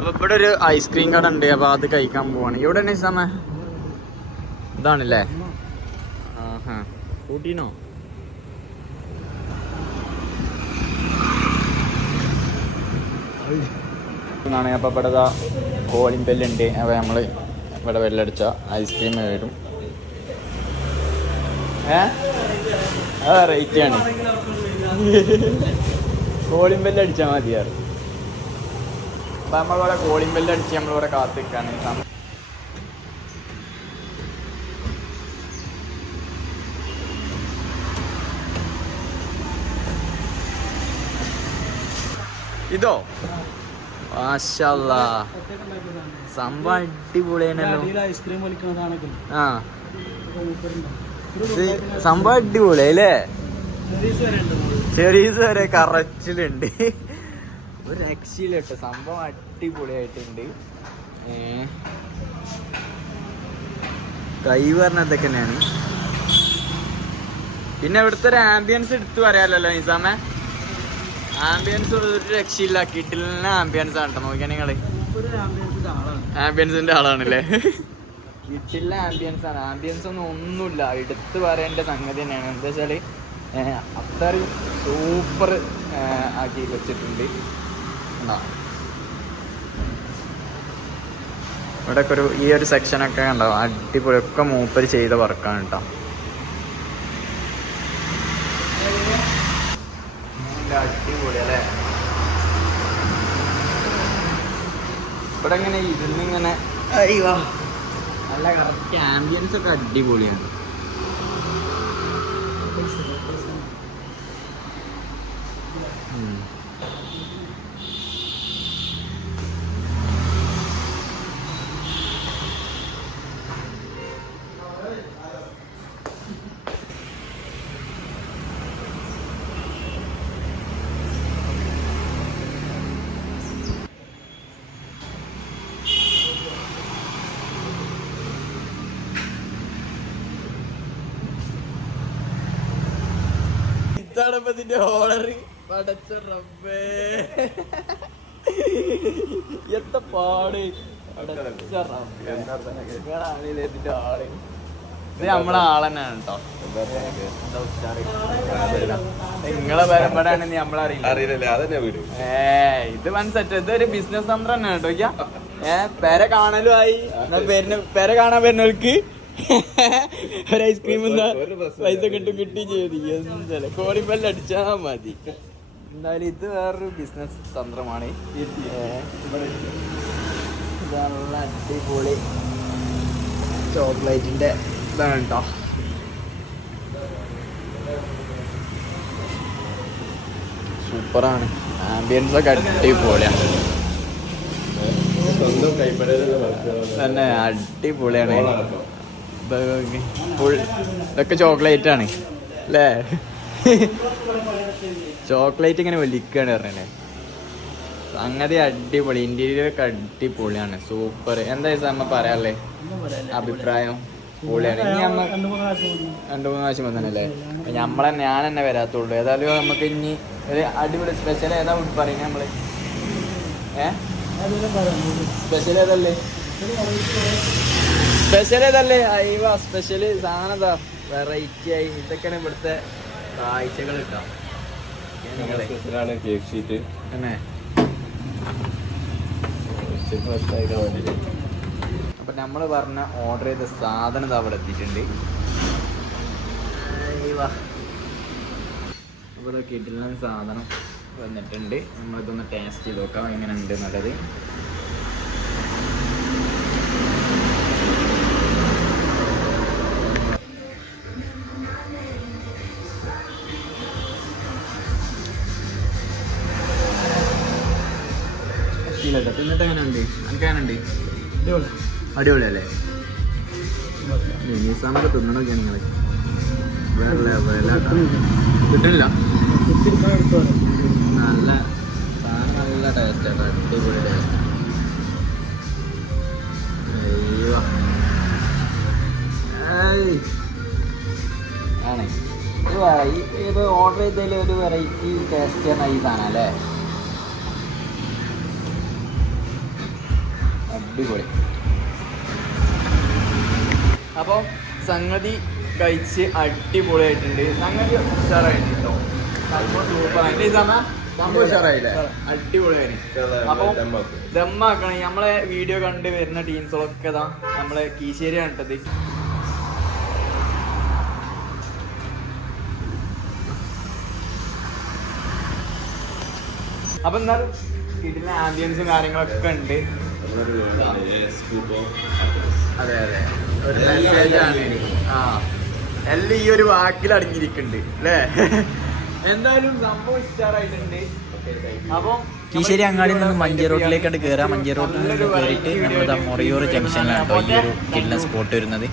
അപ്പൊ ഇവിടെ ഒരു ഐസ്ക്രീം കട ഉണ്ട്. അപ്പൊ അത് കഴിക്കാൻ പോവാണ്. ഇവിടെ നിസാമ ഇതാണല്ലേ? ആഹാ, കൂട്ടീനോ? അപ്പൊ ഇവിടെ കോളിംഗ് ബെല്ലുണ്ട്. അപ്പൊ നമ്മള് ഇവിടെ വെല്ലടിച്ച ഐസ്ക്രീം വരും. റേറ്റ് ആണ്. കോളിംഗ് ബെല്ല് അടിച്ചാൽ മതിയാറ്. അപ്പൊ നമ്മളിവിടെ കോളിംഗ് ബെല്ല് അടിച്ച് നമ്മളിവിടെ കാത്തിരിക്കാണ്. ഇതോ മാഷാല്ലാ, സംഭവം അടിപൊളിയാണല്ലോ. ആ, സംഭവം അടിപൊളി അല്ലേ? ചെറീസ് വരെ കറച്ചിലുണ്ട്. ഒരു രക്ഷയില്ല കേട്ടോ, സംഭവം അടിപൊളിയായിട്ടുണ്ട്. കൈ പറഞ്ഞതൊക്കെ തന്നെയാണ്. പിന്നെ ഇവിടുത്തെ ഒരു ആംബിയൻസ് എടുത്തു പറയാലല്ലോ നിസാമേ. ആംബിയൻസ് ഒരു രക്ഷയില്ല, കിട്ടില്ല ആംബിയൻസ് ആണ് കേട്ടോ. നോക്കിയാ നിങ്ങള് ആംബിയൻസിന്റെ ആളാണല്ലേ? കിട്ടില്ല ആംബിയൻസ് ആണ്. ആംബിയൻസ് ഒന്നുമില്ല, എടുത്ത് പറയേണ്ട സംഗതി തന്നെയാണ്. എന്താ വെച്ചാല് അത്രയും സൂപ്പർ ആക്കി വെച്ചിട്ടുണ്ട്. ഇവിടെയൊക്കെ ഈ ഒരു സെക്ഷനൊക്കെ ഉണ്ടാവും അടിപൊളി. ഒക്കെ മൂപ്പര് ചെയ്ത വർക്കാണ് കേട്ടോ. അടിപൊളി അല്ലേ? ഇവിടെ ഇങ്ങനെ ഇരുന്നിങ്ങനെ അയ്യോ നല്ല കറക്റ്റ് ആംബിയൻസ് ഒക്കെ അടിപൊളിയാണ്. ഇതിന്റെ ഓർഡർ പടച്ച റബ്ബേ, എത്ര പാട്. ഇതിന്റെ ആള് ഇത് നമ്മളെ ആളെന്നാണ് കേട്ടോ. നിങ്ങളെ പേരമ്പടാണ് നമ്മളറിയില്ല. ഇത് വൻ സെറ്റ്. ഇതൊരു ബിസിനസ് തന്ത്രം തന്നെയാണ് കേട്ടോ. പേര കാണലും ആയി. പേര കാണാൻ വരുന്നവർക്ക് ഒരു ഐസ്ക്രീം എന്താ പൈസ കിട്ടി ചെയ്ത് എന്തായാലും കോളിംഗ് അടിച്ചാ മതി. എന്തായാലും ഇത് വേറൊരു ബിസിനസ് തന്ത്രമാണ്. നല്ല അടിപൊളി ചോക്ലേറ്റിന്റെ ഇതാണ് കേട്ടോ. സൂപ്പറാണ്. ആംബിയൻസ് ഒക്കെ അടിപൊളിയാണ് തന്നെ, അടിപൊളിയാണ്. ഇതൊക്കെ ചോക്ലേറ്റ് ആണ് അല്ലേ? ചോക്ലേറ്റ് ഇങ്ങനെ വലിക്കാണ് പറഞ്ഞേ. സംഗതി അടിപൊളി. ഇന്റീരിയർ ഒക്കെ അടിപൊളിയാണ്. സൂപ്പർ. എന്താ നമ്മ പറയാല്ലേ അഭിപ്രായം? പൊളിയാണ്. ഇനി നമ്മ 2-3 പ്രാവശ്യം വന്നല്ലേ? ഞാൻ തന്നെ വരാത്തുള്ളൂ. ഏതായാലും നമുക്ക് ഇനി ഒരു അടിപൊളി സ്പെഷ്യൽ ഏതാ പറയുന്നത് നമ്മള്? സ്പെഷ്യൽ ഏതല്ലേ? സ്പെഷ്യൽ ഏതല്ലേ? അയ്യോ സ്പെഷ്യല് സാധനതാ, വെറൈറ്റി ആയി. ഇതൊക്കെയാണ് ഇവിടുത്തെ കാഴ്ചകൾ കിട്ടാം. അപ്പൊ നമ്മള് പറഞ്ഞ ഓർഡർ ചെയ്ത സാധനം അവിടെ എത്തിയിട്ടുണ്ട്. ഇവിടെ കിട്ടുന്ന സാധനം വന്നിട്ടുണ്ട്. നമ്മളിതൊന്ന് ടേസ്റ്റ് ചെയ്ത് നോക്കാം എങ്ങനെ ഉണ്ട് നല്ലത്. തിന്നിട്ട് എങ്ങനെയുണ്ട്? എനിക്ക് എങ്ങനെയുണ്ട്? അടിപൊളിയല്ലേ? നിസാമൊക്കെ തിന്നണൊക്കെയാണ് നിങ്ങൾ വേറെ ലെവലാട്ടോ. കിട്ടണില്ല. നല്ല സാധനം, നല്ല ടേസ്റ്റാട്ടോ. അടിപൊളി ടേസ്റ്റ്. ആണ് ഇത് ഓർഡർ ചെയ്തതിൽ ഒരു വെറൈറ്റി ടേസ്റ്റ് ആണ് ഈ സാധനം അല്ലേ? അടിപൊളി. അപ്പം സംഗതി കഴിച്ച് അടിപൊളിയായിട്ടുണ്ട്. സംഗതി ഉഷാറായിട്ടോ. സംഭവം ഉഷാറായില്ലേ? അടിപൊളിയായി. അപ്പം ദമ്മാക്കണം. നമ്മളെ വീഡിയോ കണ്ട് വരുന്ന ടീംസുകളൊക്കെ ഇതാ നമ്മളെ കീശേരിയാണ് ഇട്ടത്. അപ്പൊ എന്നാലും ഇതിന്റെ ആംബിയൻസും കാര്യങ്ങളൊക്കെ ഉണ്ട്. അതെ അതെ, ഒരു മെസ്സേജാണ്. ആ എല്ലാം ഈ ഒരു വാക്കിൽ അടങ്ങിയിരിക്കുന്നുണ്ട് അല്ലേ? എന്തായാലും സംഭവം ഉഷാറായിട്ടുണ്ട്. അപ്പം കീശ്ശേരി അങ്ങാടിയിൽ നിന്ന് മഞ്ചേരി റോഡിലേക്കാണ് കയറുക. മഞ്ചേരി റോഡിൽ നിന്ന് കയറിയിട്ട് നമ്മൾ മൊറിയൂർ ജംഗ്ഷനിലാണ് കേട്ടോ ഈ ഒരു കിഡ്ന സ്പോട്ട് വരുന്നത്.